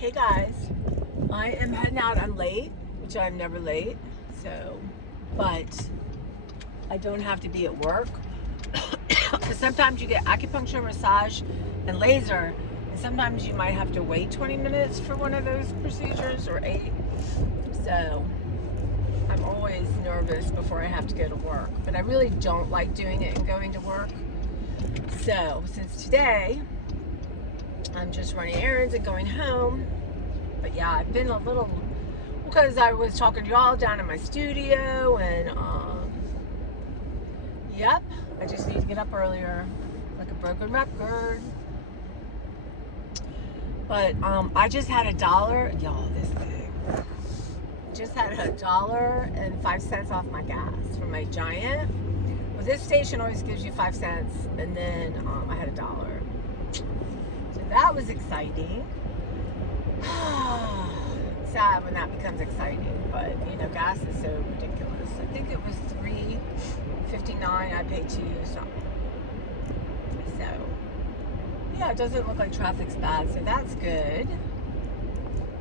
Hey guys, I am heading out. I'm late, which I'm never late, but I don't have to be at work. Sometimes you get acupuncture, massage, and laser, and sometimes you might have to wait 20 minutes for one of those procedures or 8. So I'm always nervous before I have to go to work, but I really don't like doing it and going to work. So since today, I'm just running errands and going home. But yeah, I've been a little, because I was talking to y'all down in my studio, and yep, I just need to get up earlier, like a broken record. But I just had $1, y'all, this thing. Just had $1.05 off my gas from my Giant. Well, this station always gives you 5 cents, and then I had $1. So that was exciting. Sad when that becomes exciting, but you know, gas is so ridiculous. I think it was $3.59. I paid $2 something. So yeah, it doesn't look like traffic's bad, so that's good.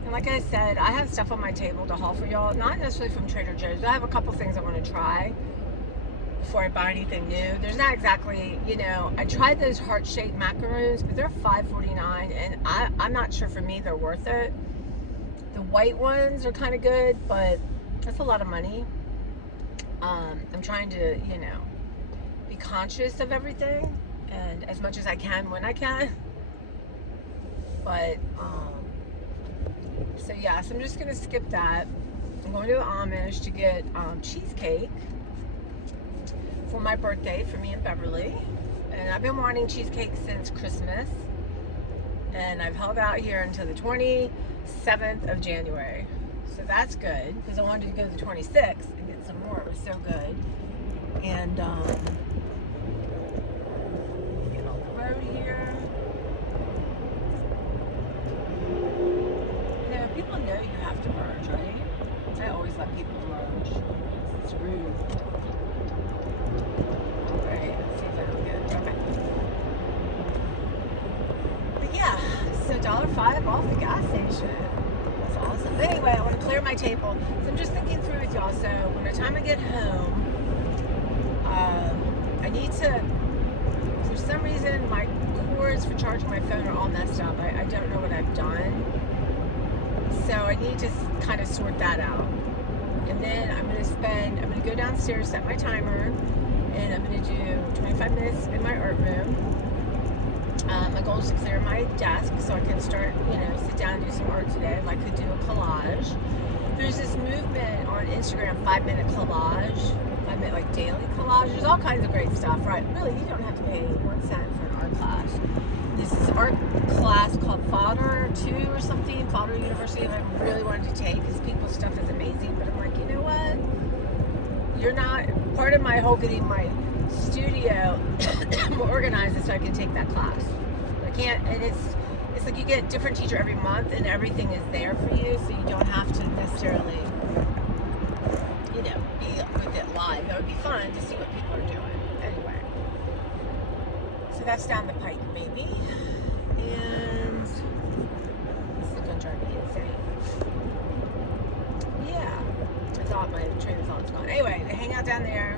And like I said, I have stuff on my table to haul for y'all, not necessarily from Trader Joe's. I have a couple things I want to try before I buy anything new. There's not exactly, you know, I tried those heart-shaped macaroons, but they're $5.49, and I'm not sure for me they're worth it. The white ones are kind of good, but that's a lot of money. I'm trying to, you know, be conscious of everything, and as much as I can when I can. But, so yeah, so I'm just going to skip that. I'm going to the Amish to get cheesecake for my birthday for me and Beverly. And I've been wanting cheesecake since Christmas. And I've held out here until the 27th of January. So that's good, because I wanted to go to the 26th and get some more. It was so good. And get on the road here. You know, people know you have to merge, right? I always let people merge. It's rude. Right, let's see if I don't get it. Okay. But yeah, so $1.05 off the gas station. That's awesome. But anyway, I want to clear my table. So I'm just thinking through with y'all. So when the time I get home, I need to, for some reason, my cords for charging my phone are all messed up. I don't know what I've done. So I need to kind of sort that out. And then I'm going to go downstairs, set my timer, and I'm going to do 25 minutes in my art room. My goal is to clear my desk so I can start, you know, sit down and do some art today. Like, could do a collage. There's this movement on Instagram, 5-minute collage, 5-minute like daily collage. There's all kinds of great stuff, right? Really, you don't have to pay 1 cent for an art class. This is art class called Fodder 2 or something, Fodder University, that I really wanted to take because people's stuff is amazing. But I'm like, you know what? You're not part of my whole getting my studio organized so I can take that class. I can't, and it's like you get a different teacher every month, and everything is there for you, so you don't have to necessarily, you know, be with it live. That would be fun to see what people are doing. Anyway, so that's down the pike, maybe. And this is gonna drive me insane. Yeah, I thought my train of thought was gone. Anyway, I hang out down there,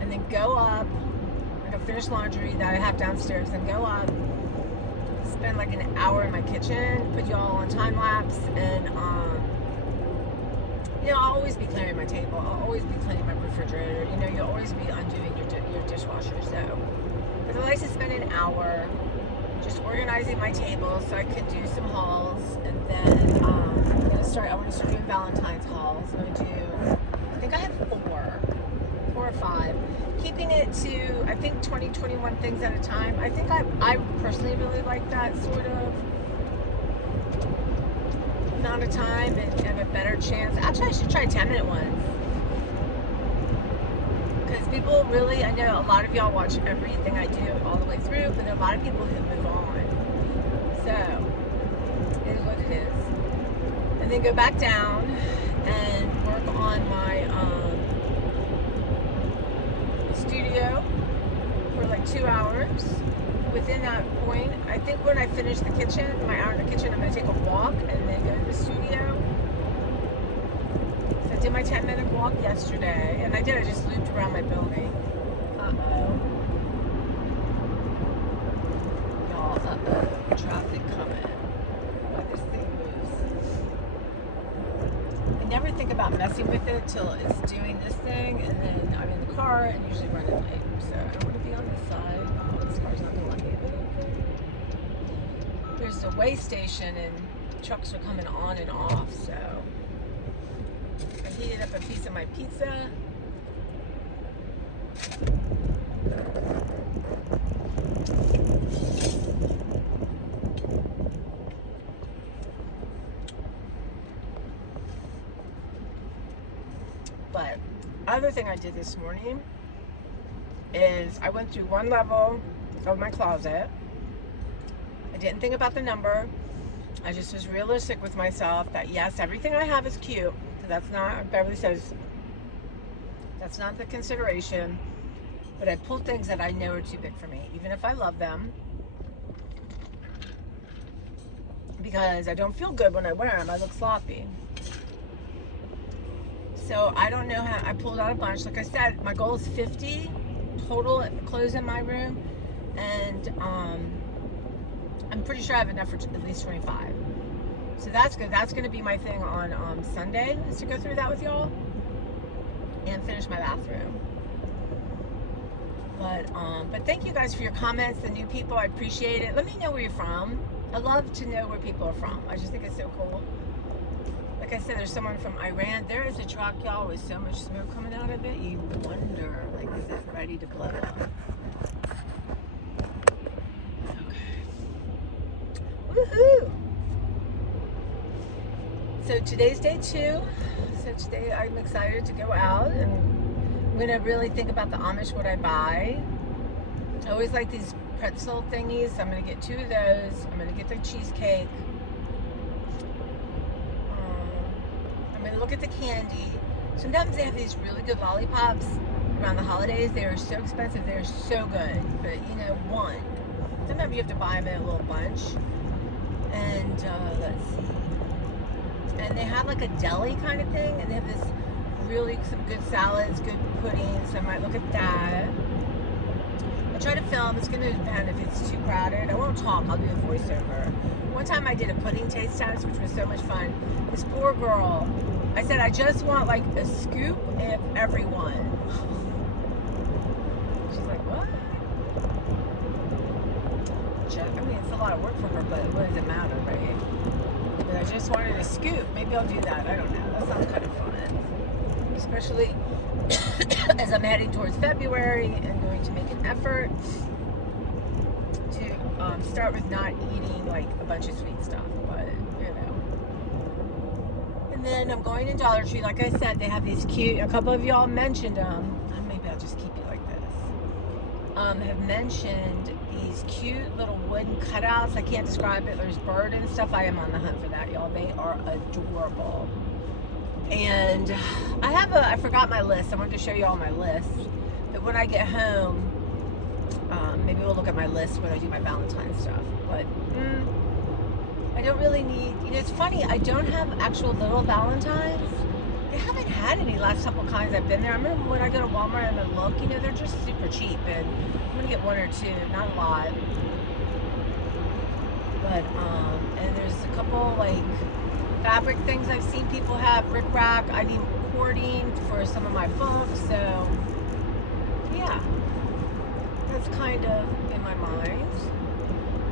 and then go up. I go finish laundry that I have downstairs, then go up, spend like an hour in my kitchen, put y'all on time lapse, and you know, I'll always be clearing my table. I'll always be cleaning my refrigerator. You know, you'll always be undoing your dishwasher. So, but I like to spend an hour just organizing my table so I can do some hauls, and then I want to start doing Valentine's hauls. I think I have 4 or 5. Keeping it to, I think, 20, 21 things at a time. I think I personally really like that sort of amount of time and have a better chance. Actually, I should try 10-minute ones. Because people really, I know a lot of y'all watch everything I do all the way through, but there are a lot of people who move on. So, it is what it is. And then go back down and work on my studio for like 2 hours. Within that point. I think when I finish the kitchen, my hour in the kitchen, I'm going to take a walk and then go to the studio. So I did my 10-minute walk yesterday, and I just looped around my building. Y'all, traffic coming. Why this thing moves. I never think about messing with it till it's doing this thing, and then I'm in the car and usually running late. So I don't want to be on this side. Oh, this car's not going to let me. There's a way station and trucks are coming on and off, so I heated up a piece of my pizza. But other thing I did this morning is I went through one level of my closet. I didn't think about the number. I just was realistic with myself that yes, everything I have is cute. That's not, Beverly says, that's not the consideration. But I pulled things that I know are too big for me, even if I love them. Because I don't feel good when I wear them. I look sloppy. So I don't know how, I pulled out a bunch. Like I said, my goal is 50 total clothes in my room. And I'm pretty sure I have enough for at least 25. So that's good. That's going to be my thing on Sunday, is to go through that with y'all and finish my bathroom. But thank you guys for your comments, the new people. I appreciate it. Let me know where you're from. I love to know where people are from. I just think it's so cool. Like I said, there's someone from Iran. There is a truck, y'all, with so much smoke coming out of it. You wonder, like, is it ready to blow up? Woohoo! So today's day 2. So today I'm excited to go out, and I'm gonna really think about the Amish, what I buy. I always like these pretzel thingies, so I'm gonna get 2 of those. I'm gonna get the cheesecake. I'm gonna look at the candy. Sometimes they have these really good lollipops around the holidays. They are so expensive, they're so good. But you know, one. Sometimes you have to buy them in a little bunch. And let's see. And they have like a deli kind of thing, and they have this some good salads, good puddings. So I might look at that. I'll try to film. It's going to depend if it's too crowded. I won't talk. I'll do a voiceover. One time I did a pudding taste test, which was so much fun. This poor girl, I said, I just want like a scoop of everyone. She's like, what? I mean, it's a lot of work for her, but what does it matter, right? But I just wanted a scoop. Maybe I'll do that. I don't know. That sounds kind of fun. Especially as I'm heading towards February and going to make an effort to start with not eating like a bunch of sweet stuff, but you know. And then I'm going to Dollar Tree. Like I said, they have these cute, a couple of y'all mentioned them. Maybe I'll just keep you like this. Have mentioned these cute little wooden cutouts. I can't describe it. There's bird and stuff. I am on the hunt for that, y'all. They are adorable. And I forgot my list. I wanted to show you all my list. But when I get home, maybe we'll look at my list when I do my Valentine's stuff. But I don't really need, you know, it's funny, I don't have actual little Valentines. They haven't had any last couple kinds I've been there. I remember when I go to Walmart and I look, you know, they're just super cheap. And I'm going to get 1 or 2, not a lot. But, and there's a couple, like, fabric things I've seen people have, rickrack. I need cording for some of my books, so yeah, that's kind of in my mind.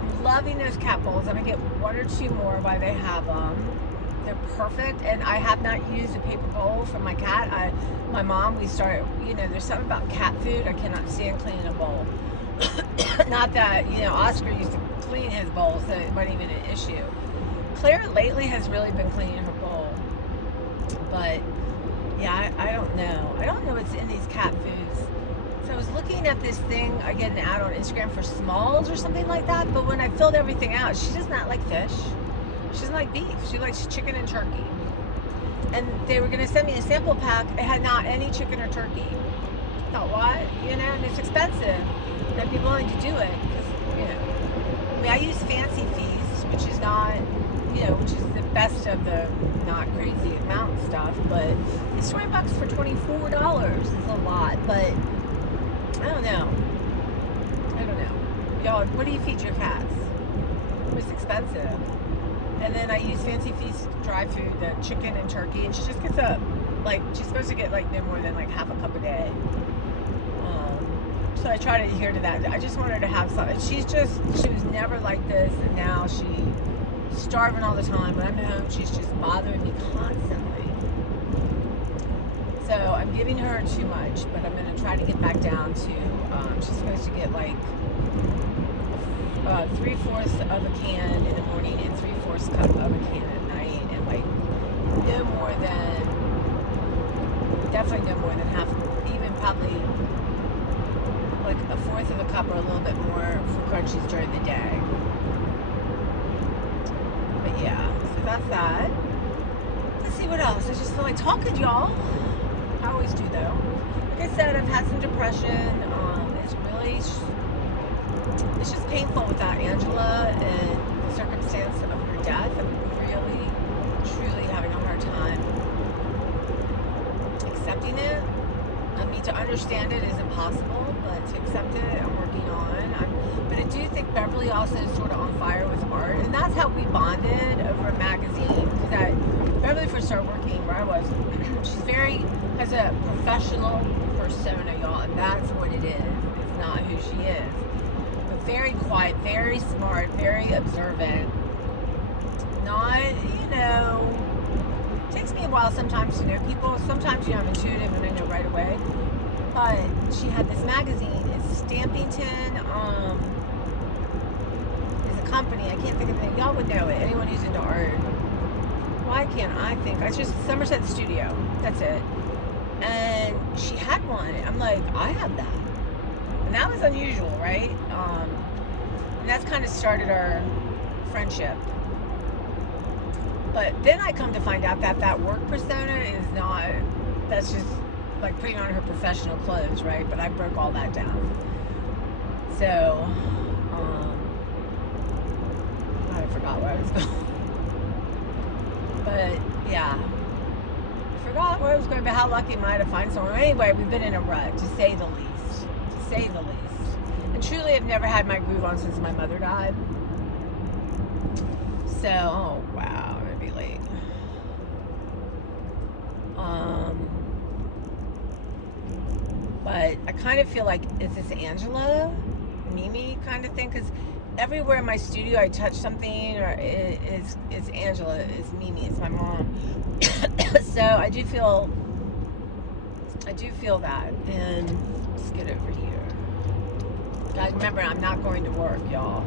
I'm loving those cat bowls. I'm gonna get 1 or 2 more while they have them. They're perfect, and I have not used a paper bowl for my cat. My mom, we started, you know, there's something about cat food. I cannot stand cleaning a bowl. Not that, you know, Oscar used to clean his bowl, so it wasn't even an issue. Claire lately has really been cleaning her bowl, but yeah, I don't know. I don't know what's in these cat foods. So I was looking at this thing. I get an ad on Instagram for Smalls or something like that, but when I filled everything out, she does not like fish. She doesn't like beef. She likes chicken and turkey. And they were going to send me a sample pack. It had not any chicken or turkey. I thought, what? You know, and it's expensive. And I'd be willing to do it because, you know. I mean, I use Fancy Feast, which is not, which is the best of the not crazy amount stuff, but it's $20 for $24. It's a lot, but I don't know. Y'all, what do you feed your cats? It's expensive. And then I use Fancy Feast dry food, the chicken and turkey, and she just gets she's supposed to get no more than half a cup a day. So I try to adhere to that. I just want her to have something. She was never like this, and now she's starving all the time. When I'm at home, she's just bothering me constantly. So I'm giving her too much, but I'm going to try to get back down to, she's supposed to get 3/4 of a can in the morning and 3/4 cup of a can at night, and definitely no more than half, even probably a fourth of a cup or a little bit more for crunchies during the day. But yeah, so that's that. Let's see what else. I just feel like talking to y'all. I always do though. Like I said, I've had some depression. It's just painful without Angela and the circumstance of her death. I'm really, truly having a hard time accepting it. I mean, to understand it is impossible, but to accept it, I'm working on. But I do think Beverly also is sort of on fire with art, and that's how we bonded over a magazine. Because Beverly first started working where I was. Has a professional persona, y'all, and that's what it is. It's not who she is. But very quiet, very smart, very observant. Not, it takes me a while sometimes to know people. Sometimes, I'm intuitive and I know right away. But she had this magazine. It's Stampington. It's a company. I can't think of the name. Y'all would know it. Anyone who's into art. Why can't I think? It's just Somerset Studio. That's it. And she had one. I'm like, I have that. And that was unusual, right? And that's kind of started our friendship. But then I come to find out that work persona is not, that's just putting on her professional clothes, right? But I broke all that down. So, I forgot where I was going. But, yeah. I forgot where I was going, but how lucky am I to find someone? Anyway, we've been in a rut, to say the least. To say the least. And truly, I've never had my groove on since my mother died. So, oh, wow. I'm going to be late. But I kind of feel like, is this Angela, Mimi kind of thing? Because everywhere in my studio I touch something, or it's Angela, it's Mimi, it's my mom. So I do feel that. And let's get over here. Guys, remember, I'm not going to work, y'all.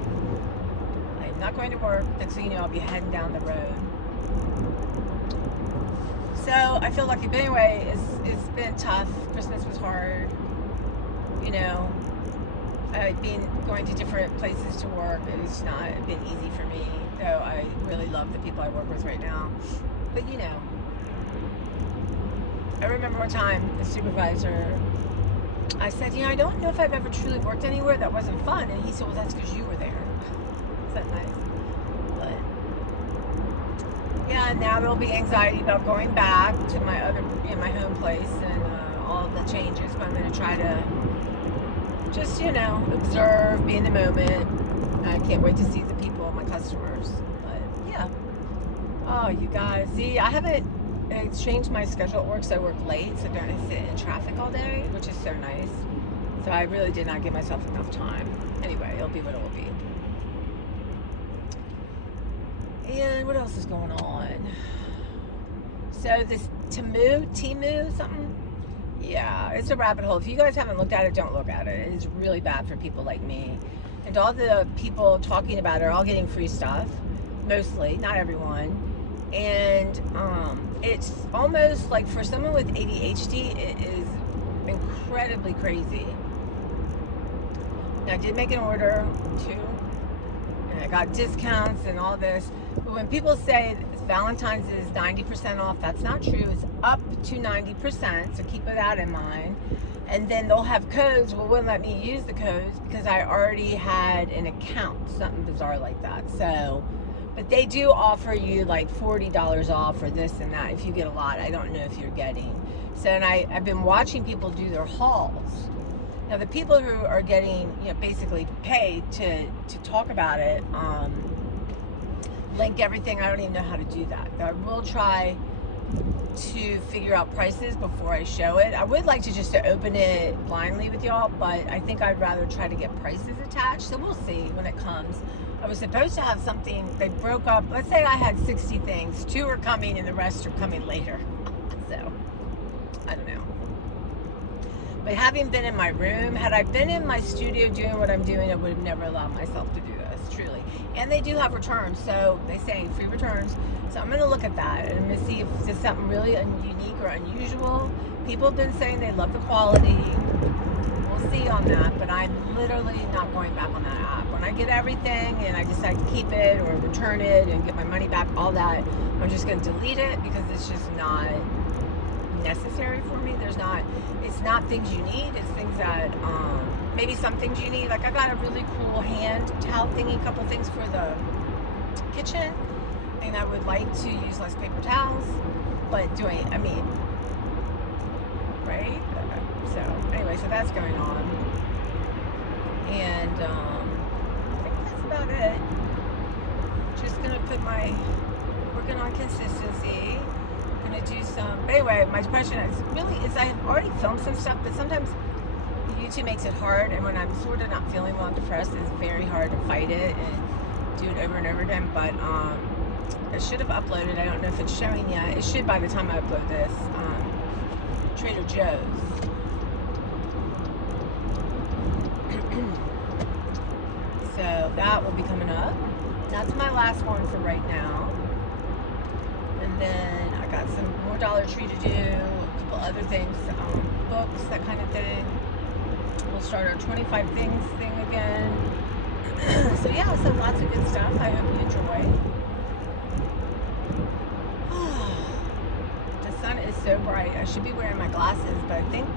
I'm not going to work. Next thing you know, I'll be heading down the road. So I feel lucky. But anyway, it's been tough. Christmas was hard. I've been going to different places to work. It's not been easy for me. Though I really love the people I work with right now. But I remember one time the supervisor, I said, I don't know if I've ever truly worked anywhere that wasn't fun. And he said, well, that's because you were there. Is that nice? But yeah, now there'll be anxiety about going back to my my home place and all of the changes. But I'm going to try to just, observe, be in the moment. I can't wait to see the people, my customers. But yeah. Oh, you guys. See, I haven't changed my schedule at work, so I work late, so I don't sit in traffic all day, which is so nice. So I really did not give myself enough time. Anyway, it'll be what it will be. And what else is going on? So this Temu something? Yeah, it's a rabbit hole. If you guys haven't looked at it, don't look at it. It is really bad for people like me. And all the people talking about it are all getting free stuff. Mostly, not everyone. And it's almost like, for someone with ADHD, it is incredibly crazy. Now, I did make an order too, and I got discounts and all this. But when people say Valentine's is 90% off, that's not true. It's up to 90%, so keep that in mind. And then they'll have codes. Well, wouldn't let me use the codes because I already had an account, something bizarre like that. So, but they do offer you like $40 off or this and that if you get a lot. I don't know if you're getting. So, and I've been watching people do their hauls. Now, the people who are getting, basically paid to talk about it, link everything. I don't even know how to do that. I will try to figure out prices before I show it. I would like to just to open it blindly with y'all, but I think I'd rather try to get prices attached. So we'll see when it comes. I was supposed to have something. They broke up. Let's say I had 60 things. 2 are coming and the rest are coming later. So I don't know. But having been in my room, had I been in my studio doing what I'm doing, I would have never allowed myself to do this, truly. And they do have returns, so they say free returns. So I'm going to look at that, and I'm going to see if there's something really unique or unusual. People have been saying they love the quality. We'll see on that, but I'm literally not going back on that app. When I get everything and I decide to keep it or return it and get my money back, all that, I'm just going to delete it because it's just not necessary for me. It's not things you need. It's things that maybe some things you need. Like I got a really cool hand towel thingy, couple things for the kitchen, and I would like to use less paper towels, but right? So anyway, so that's going on, and I think that's about it. Just gonna working on consistency. Gonna do some, but anyway, my question is I've already filmed some stuff, but sometimes YouTube makes it hard, and when I'm sort of not feeling well and depressed, it's very hard to fight it and do it over and over again. But I should have uploaded, I don't know if it's showing yet, it should by the time I upload this, Trader Joe's. So that will be coming up. That's my last one for right now. And then I got some more Dollar Tree to do, a couple other things, books, that kind of thing. We'll start our 25 things thing again. So yeah, so lots of good stuff. I hope you enjoy. The sun is so bright. I should be wearing my glasses, but I think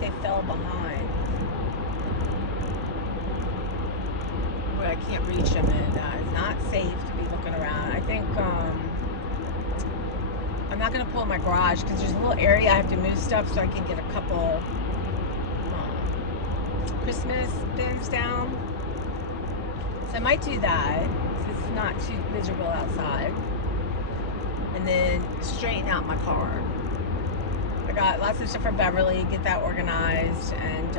they fell behind. Where I can't reach them, and it's not safe to be looking around. I think I'm not going to pull in my garage because there's a little area I have to move stuff so I can get a couple Christmas bins down. So I might do that so it's not too miserable outside. And then straighten out my car. I got lots of stuff for Beverly, get that organized, and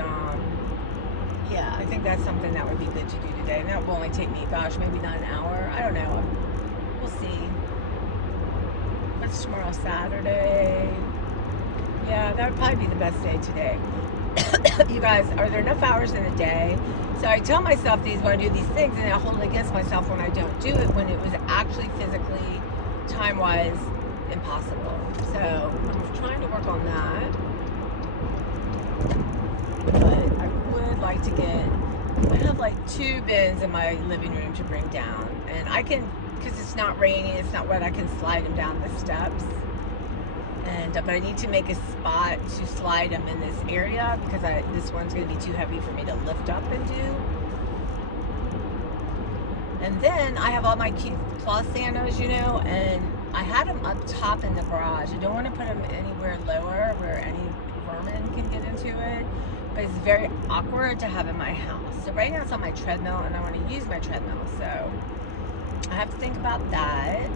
yeah, I think that's something that would be good to do today. And that will only take me, maybe not an hour. I don't know. We'll see. What's tomorrow? Saturday. Yeah, that would probably be the best day today. You guys, are there enough hours in the day? So I tell myself when I do these things, and I hold it against myself when I don't do it, when it was actually physically, time-wise, impossible. So I'm trying to work on that. But I would like to I have like 2 bins in my living room to bring down. And I can, because it's not raining, it's not wet, I can slide them down the steps. And but I need to make a spot to slide them in this area because this one's going to be too heavy for me to lift up and do. And then I have all my cute cloth Santas, and I had them up top in the garage. I don't want to put them anywhere lower where any vermin can get into it. But it's very awkward to have in my house. So right now it's on my treadmill, and I want to use my treadmill. So I have to think about that.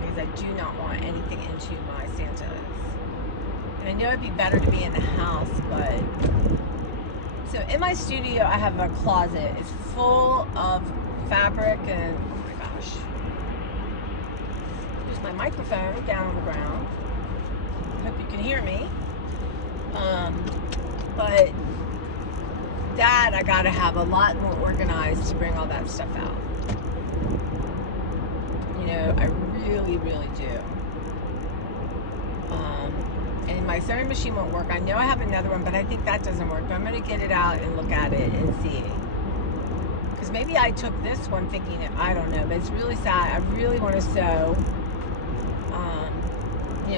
Because I do not want anything into my Santas. And I know it'd be better to be in the house, but... So in my studio, I have a closet. It's full of fabric and... Oh my gosh. There's my microphone down on the ground. I hope you can hear me. But that I gotta have a lot more organized to bring all that stuff out. I really, really do. And my sewing machine won't work. I know I have another one, but I think that doesn't work. But I'm gonna get it out and look at it and see. Because maybe I took this one thinking I don't know, but it's really sad. I really want to sew,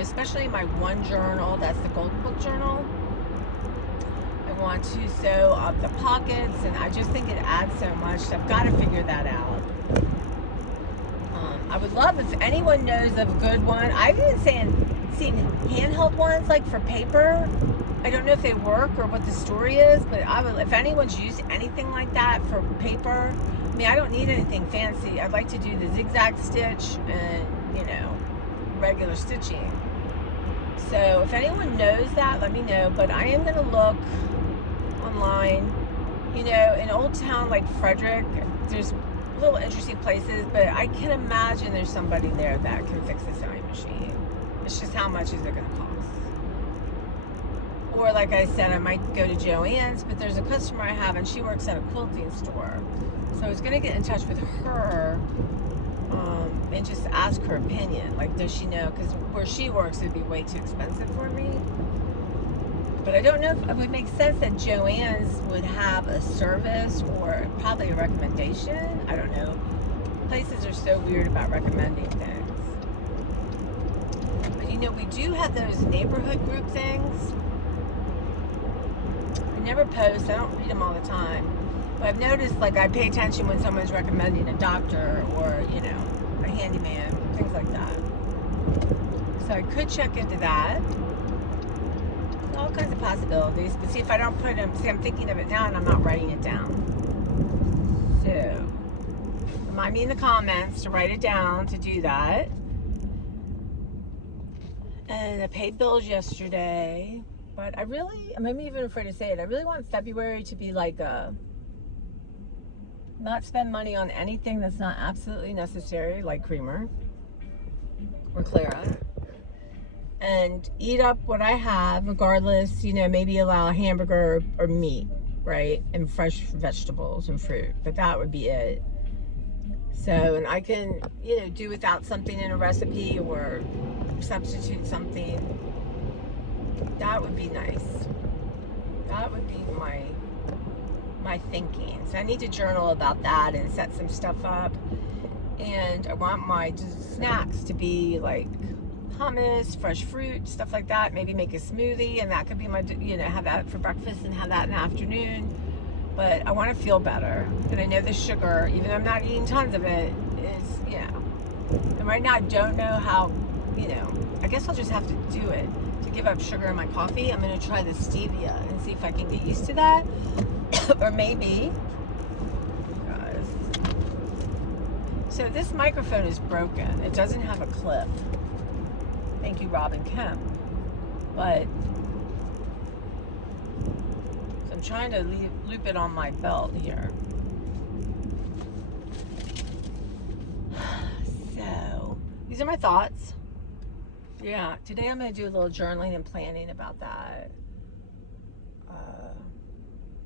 especially my one journal, that's the Golden Book journal. I want to sew up the pockets, and I just think it adds so much. So I've got to figure that out. I would love if anyone knows of a good one. I've even seen handheld ones like for paper. I don't know if they work or what the story is, but I would, if anyone's used anything like that for paper. I mean, I don't need anything fancy. I'd like to do the zigzag stitch and, regular stitching. So if anyone knows that, let me know. But I am going to look online. In Old Town like Frederick, there's little interesting places, but I can imagine there's somebody there that can fix a sewing machine. It's just how much is it going to cost? Or like I said, I might go to Joann's, but there's a customer I have and she works at a quilting store. So I was going to get in touch with her and just ask her opinion. Like, does she know? Because where she works, it would be way too expensive for me. But I don't know if it would make sense that Joann's would have a service or probably a recommendation. I don't know. Places are so weird about recommending things. But we do have those neighborhood group things. I never post. I don't read them all the time. But I've noticed, like, I pay attention when someone's recommending a doctor or, a handyman, things like that. So I could check into that. All kinds of possibilities, but see if I don't put them, I'm thinking of it now and I'm not writing it down. So remind me in the comments to write it down to do that. And I paid bills yesterday, but I'm even afraid to say it, I really want February to be like not spend money on anything that's not absolutely necessary, like creamer or Clara. And eat up what I have, regardless, maybe allow a hamburger or meat, right? And fresh vegetables and fruit. But that would be it. So, and I can, do without something in a recipe or substitute something. That would be nice. That would be my thinking. So I need to journal about that and set some stuff up. And I want my snacks to be like hummus, fresh fruit, stuff like that. Maybe make a smoothie, and that could be my, have that for breakfast and have that in the afternoon. But I want to feel better, and I know the sugar, even though I'm not eating tons of it, is, and right now I don't know how, I guess I'll just have to do it to give up sugar in my coffee. I'm going to try the stevia and see if I can get used to that. Or maybe, guys, so this microphone is broken. It doesn't have a clip. Thank you, Robin Kemp. But so I'm trying to loop it on my belt here. So these are my thoughts. Yeah, today I'm going to do a little journaling and planning about that.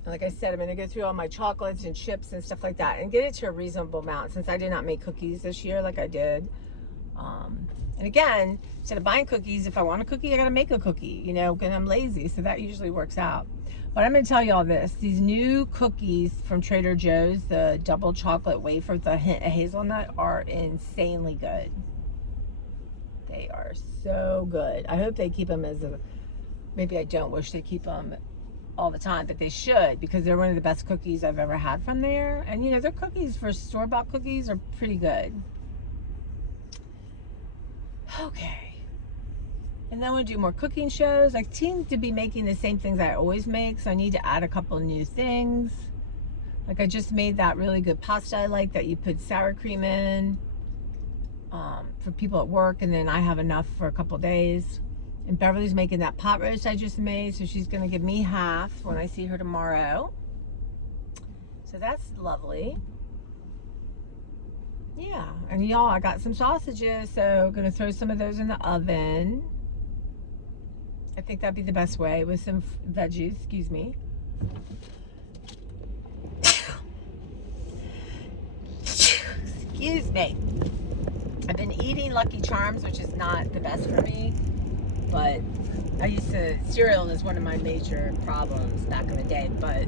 Like I said, I'm going to go through all my chocolates and chips and stuff like that and get it to a reasonable amount, since I did not make cookies this year like I did. And again, instead of buying cookies, if I want a cookie, I got to make a cookie, because I'm lazy. So that usually works out. But I'm going to tell you all this. These new cookies from Trader Joe's, the double chocolate wafer with a hint of hazelnut, are insanely good. They are so good. I hope they keep them maybe I don't wish they keep them all the time, but they should, because they're one of the best cookies I've ever had from there. And, their cookies for store-bought cookies are pretty good. Okay. And then we'll do more cooking shows. I seem to be making the same things I always make, so I need to add a couple of new things. Like I just made that really good pasta I like that you put sour cream in for people at work, and then I have enough for a couple days. And Beverly's making that pot roast I just made, so she's going to give me half when I see her tomorrow. So that's lovely. Yeah, and y'all, I got some sausages, so I'm going to throw some of those in the oven. I think that'd be the best way, with some veggies, excuse me. Excuse me. I've been eating Lucky Charms, which is not the best for me, but cereal is one of my major problems back in the day, but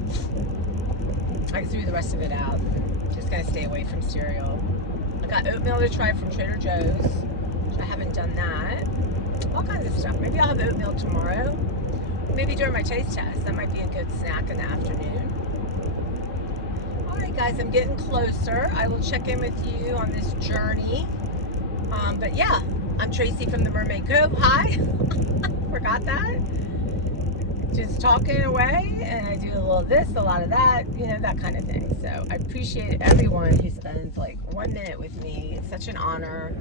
I threw the rest of it out. Just gotta stay away from cereal. I got oatmeal to try from Trader Joe's, which I haven't done that. all kinds of stuff. Maybe I'll have oatmeal tomorrow. Maybe during my taste test. That might be a good snack in the afternoon. All right, guys, I'm getting closer. I will check in with you on this journey. But yeah, I'm Tracy from the Mermaid Cove. Hi. Forgot that. Just talking away, and I do a little of this, a lot of that, you know, that kind of thing. So I appreciate everyone who spends like 1 minute with me. It's such an honor.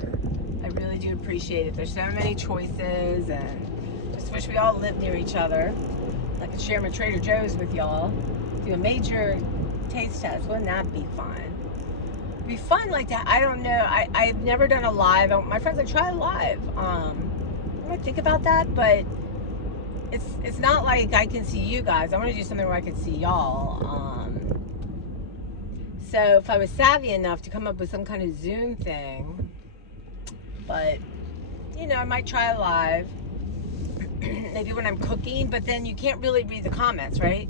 I really do appreciate it. There's so many choices, and just wish we all lived near each other. I could share my Trader Joe's with y'all. Do a major taste test. Wouldn't that be fun? It'd be fun like that. I don't know. I've never done a live. My friends like, try a live. I might think about that, but it's not like I can see you guys. I want to do something where I can see y'all. So if I was savvy enough to come up with some kind of Zoom thing, but you know, I might try a live. Maybe when I'm cooking, but then you can't really read the comments, right?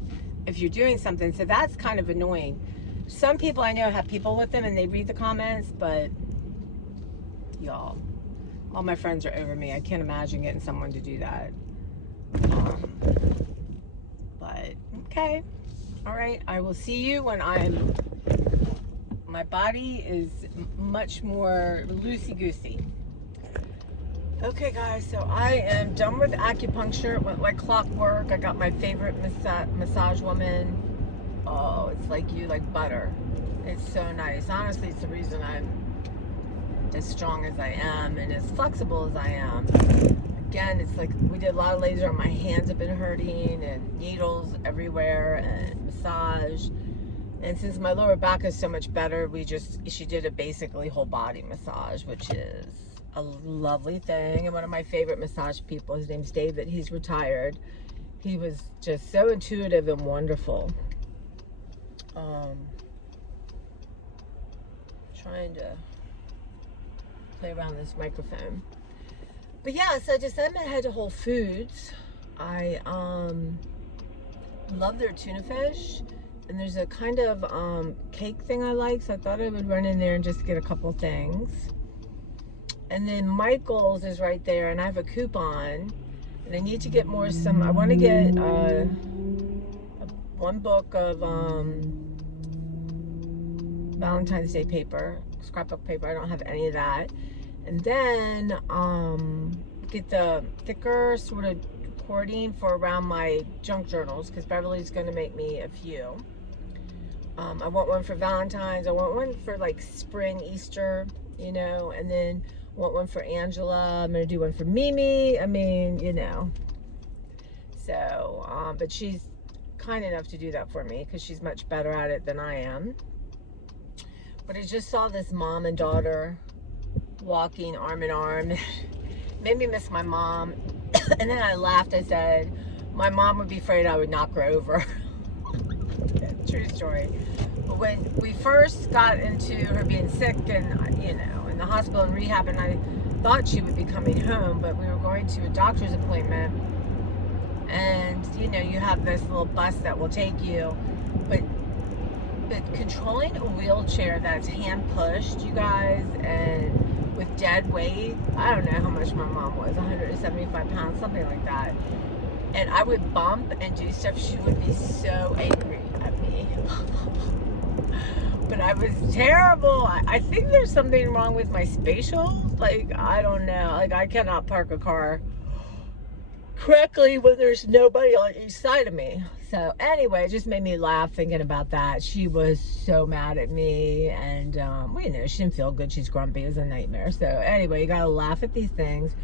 If you're doing something, so that's kind of annoying. Some people I know have people with them and they read the comments, but y'all, all my friends are over me. I can't imagine getting someone to do that. But okay, all right, I will see you when my body is much more loosey-goosey. Okay guys, so I am done with acupuncture. It went like clockwork. I got my favorite massage woman. Oh, it's like you, like butter. It's so nice. Honestly, it's the reason I'm as strong as I am and as flexible as I am. Again, it's like we did a lot of laser on my hands have been hurting, and needles everywhere, and massage. And since my lower back is so much better, she did a basically whole body massage, which is a lovely thing. And one of my favorite massage people, his name's David, he's retired. He was just so intuitive and wonderful. Trying to play around this microphone. But yeah, so I'm gonna head to Whole Foods. I love their tuna fish, and there's a kind of cake thing I like, so I thought I would run in there and just get a couple things. And then Michael's is right there, and I have a coupon, and I need to get more. I want to get one book of Valentine's Day paper, scrapbook paper. I don't have any of that. And then get the thicker sort of cording for around my junk journals, because Beverly's going to make me a few. I want one for Valentine's. I want one for like spring, Easter, you know, and then I want one for Angela. I'm going to do one for Mimi. I mean, you know. So, but she's kind enough to do that for me because she's much better at it than I am. But I just saw this mom and daughter walking arm in arm. Made me miss my mom. And then I laughed. I said, my mom would be afraid I would knock her over. True story. But when we first got into her being sick and, you know, in the hospital and rehab, and I thought she would be coming home, but we were going to a doctor's appointment. And, you know, you have this little bus that will take you. But controlling a wheelchair that's hand pushed, you guys, and with dead weight, I don't know how much my mom was, 175 pounds, something like that. And I would bump and do stuff, she would be so angry at me. But I was terrible. I think there's something wrong with my spatial. Like, I don't know. Like, I cannot park a car correctly when there's nobody on each side of me. So anyway, it just made me laugh thinking about that. She was so mad at me, and well, you know, she didn't feel good. She's grumpy. It was a nightmare. So anyway, you gotta laugh at these things.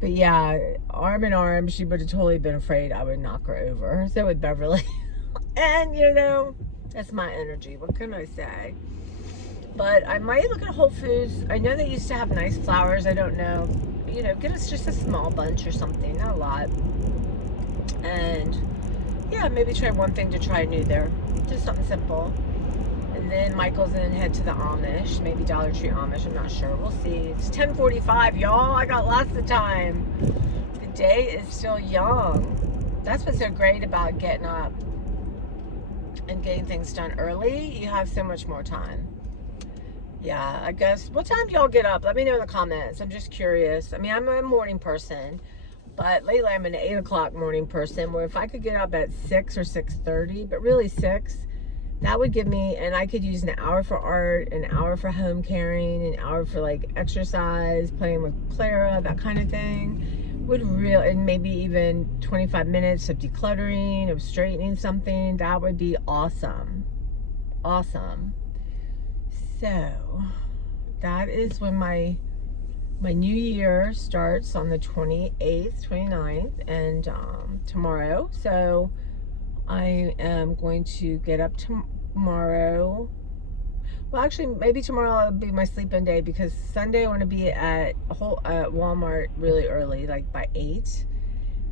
But yeah, arm in arm, she would have totally been afraid I would knock her over. So would Beverly. And you know, that's my energy. What can I say? But I might look at Whole Foods. I know they used to have nice flowers. I don't know. You know, get us just a small bunch or something, not a lot. And yeah, maybe try one thing to try new there. Just something simple. And then Michael's in, head to the Amish, maybe Dollar Tree Amish, I'm not sure. We'll see. It's 10:45, y'all. I got lots of time. The day is still young. That's what's so great about getting up and getting things done early. You have so much more time. Yeah, I guess. What time do y'all get up? Let me know in the comments. I'm just curious. I mean, I'm a morning person. But lately I'm an 8 o'clock morning person where if I could get up at 6 or 6:30, but really 6, that would give me, and I could use an hour for art, an hour for home caring, an hour for like exercise, playing with Clara, that kind of thing. Would really, and maybe even 25 minutes of decluttering, of straightening something. That would be awesome. Awesome. So that is when my new year starts on the 28th, 29th, and tomorrow. So I am going to get up tomorrow. Well, actually, maybe tomorrow will be my sleep-in day because Sunday I want to be at Walmart really early, like by 8.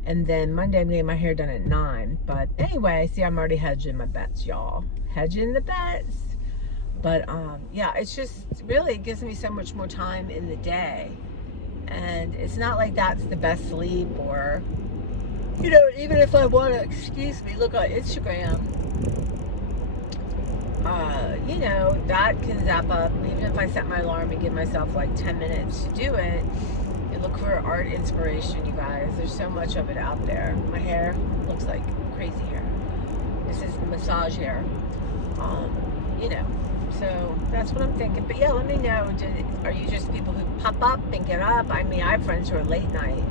And then Monday I'm getting my hair done at 9. But anyway, see, I'm already hedging my bets, y'all. Hedging the bets. But yeah, it's just really, it gives me so much more time in the day. And it's not like that's the best sleep, or, you know, even if I want to, excuse me, look on Instagram, you know, that can zap up. Even if I set my alarm and give myself like 10 minutes to do it, you look for art inspiration, you guys. There's so much of it out there. My hair looks like crazy hair. This is massage hair. You know, so that's what I'm thinking. But yeah, let me know. Are you just people who pop up and get up? I mean, I have friends who are late night.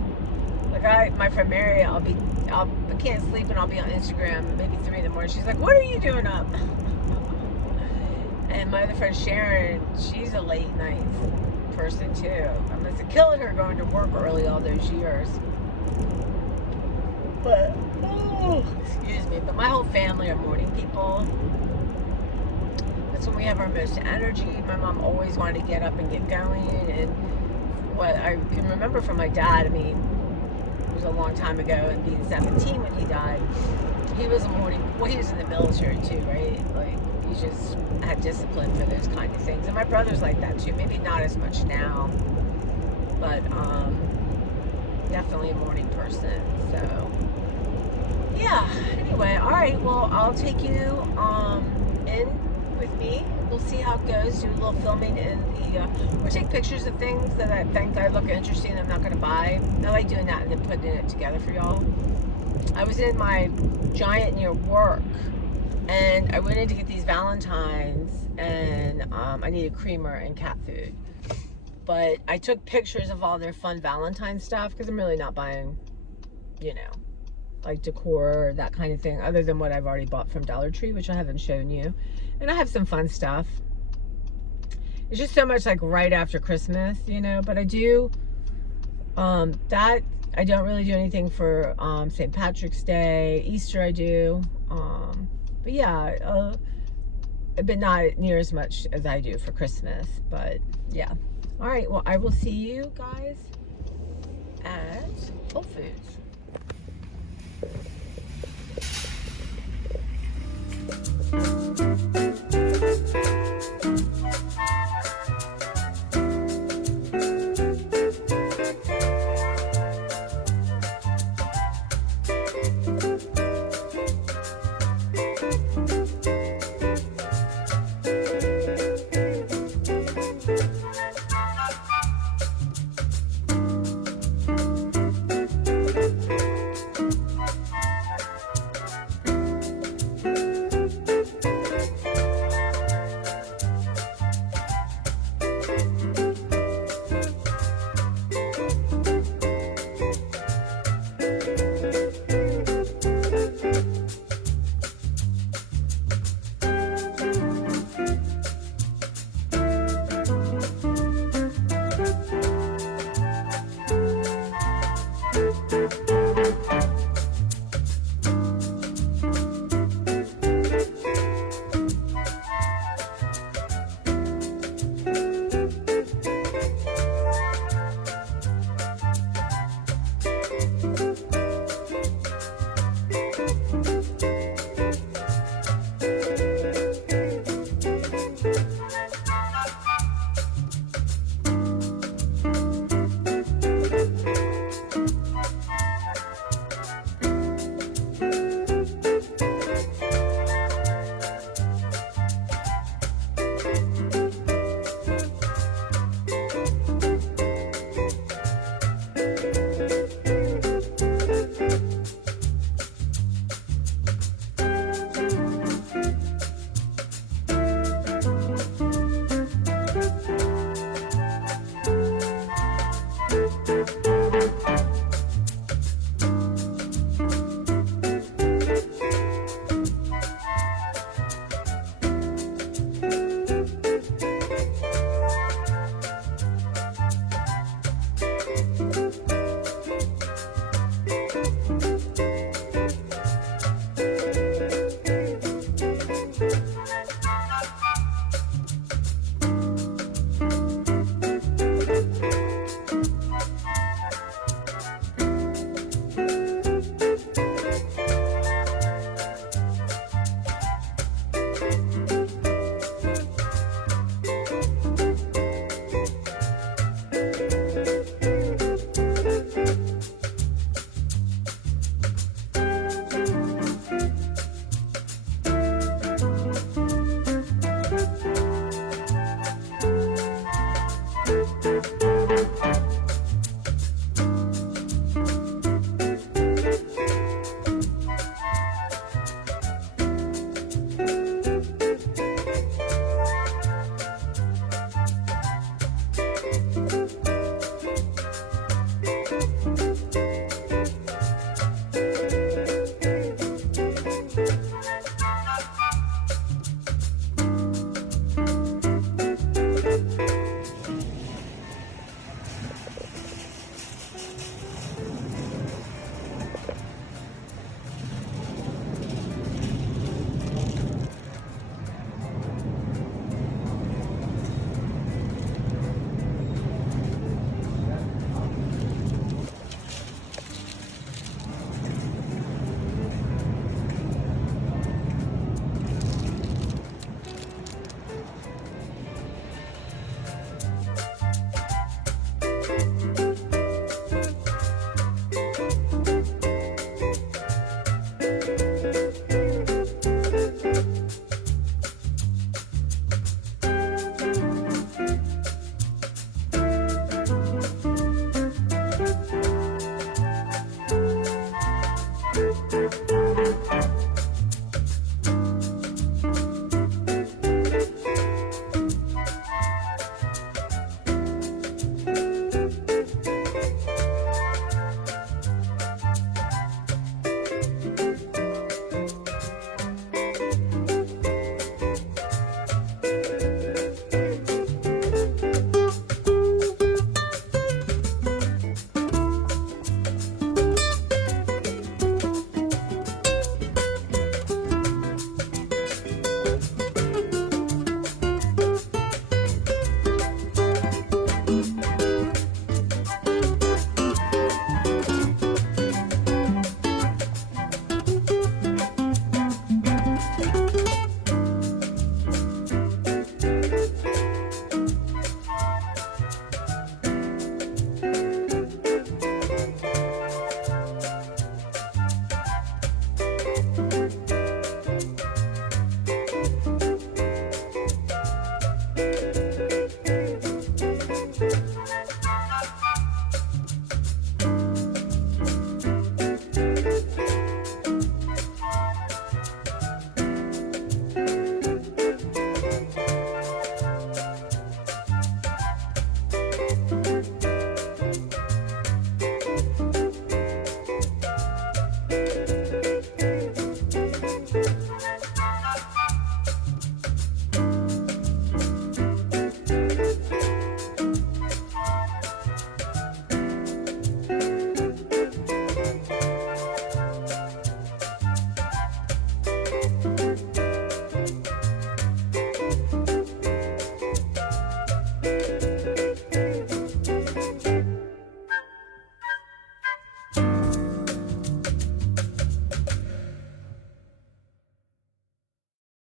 Like my friend Mary, I can't sleep and I'll be on Instagram maybe 3 in the morning. She's like, "What are you doing up?" And my other friend Sharon, she's a late night person too. I must have killing her going to work early all those years. But excuse me. But my whole family are morning people. That's when we have our most energy. My mom always wanted to get up and get going. And what I can remember from my dad, I mean, it was a long time ago, and being 17 when he died, he was a morning, well, he was in the military too, right? Like, he just had discipline for those kind of things. And my brother's like that too. Maybe not as much now, but definitely a morning person. So, yeah. Anyway, all right. Well, I'll take you in with me. We'll see how it goes. Do a little filming in the, or take pictures of things that I think I look interesting I'm not going to buy. I like doing that and then putting it together for y'all. I was in my Giant near work, and I went in to get these Valentines, and I needed creamer and cat food. But I took pictures of all their fun Valentine stuff because I'm really not buying, you know, like decor or that kind of thing, other than what I've already bought from Dollar Tree, which I haven't shown you. And I have some fun stuff. It's just so much like right after Christmas, you know, but I do, that, I don't really do anything for St. Patrick's Day. Easter I do. But yeah, but not near as much as I do for Christmas. But yeah. All right, well, I will see you guys at Whole Foods.